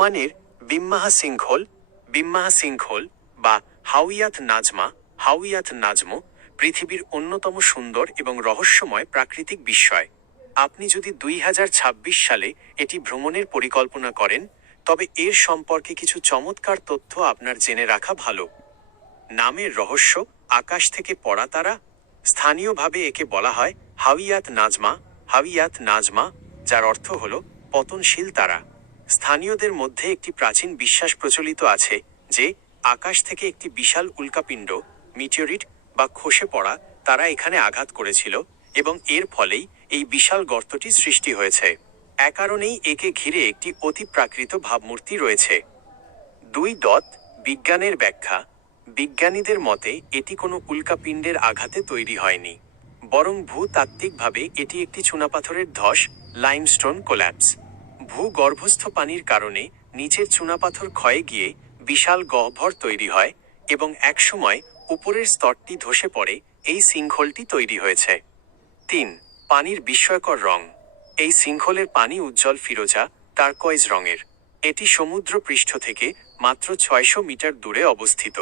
ওমানের বিম্মাহা সিংখোল বা হাউইয়াত নাজমো পৃথিবীর অন্যতম সুন্দর এবং রহস্যময় প্রাকৃতিক বিস্ময়। আপনি যদি 2026 সালে এটি ভ্রমণের পরিকল্পনা করেন, তবে এর সম্পর্কে কিছু চমৎকার তথ্য আপনার জেনে রাখা ভালো। নামের রহস্য, আকাশ থেকে পড়া তারা। স্থানীয়ভাবে একে বলা হয় হাউইয়াত নাজমা, যার অর্থ হল পতনশীল তারা। স্থানীয়দের মধ্যে একটি প্রাচীন বিশ্বাস প্রচলিত আছে যে আকাশ থেকে একটি বিশাল উল্কাপিণ্ড, মিটিওরিট বা খসে পড়া তারা এখানে আঘাত করেছিল এবং এর ফলেই এই বিশাল গর্তটি সৃষ্টি হয়েছে। এ কারণেই একে ঘিরে একটি অতিপ্রাকৃত ভাবমূর্তি রয়েছে। 2. বিজ্ঞানের ব্যাখ্যা। বিজ্ঞানীদের মতে এটি কোনো উল্কাপিণ্ডের আঘাতে তৈরি হয়নি, বরং ভূতাত্ত্বিকভাবে এটি একটি চুনাপাথরের ধস, লাইমস্টোন কোল্যাপস। ভূগর্ভস্থ পানির কারণে নিচের চুনাপাথর ক্ষয়ে গিয়ে বিশাল গহ্বর তৈরি হয় এবং একসময় উপরের স্তরটি ধসে পড়ে এই সিঙ্কহোলটি তৈরি হয়েছে। 3. পানির বিস্ময়কর রং। এই সিঙ্কহোলের পানি উজ্জ্বল ফিরোজা, টারকয়েজ রঙের। এটি সমুদ্র পৃষ্ঠ থেকে মাত্র 600 মিটার দূরে অবস্থিত।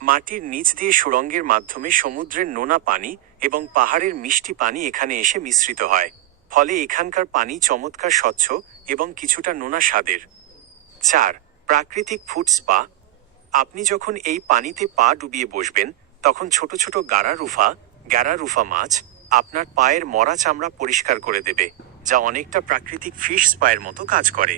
মাটির নিচ দিয়ে সুড়ঙ্গের মাধ্যমে সমুদ্রের নোনা পানি এবং পাহাড়ের মিষ্টি পানি এখানে এসে মিশ্রিত হয়, ফলে এখানকার পানি চমৎকার স্বচ্ছ এবং কিছুটা নোনা স্বাদের। 4. প্রাকৃতিক ফুড স্পা। আপনি যখন এই পানিতে পা ডুবিয়ে বসবেন, তখন ছোট ছোট গ্যারারুফা মাছ আপনার পায়ের মরা চামড়া পরিষ্কার করে দেবে, যা অনেকটা প্রাকৃতিক ফিশ স্পায়ের মতো কাজ করে।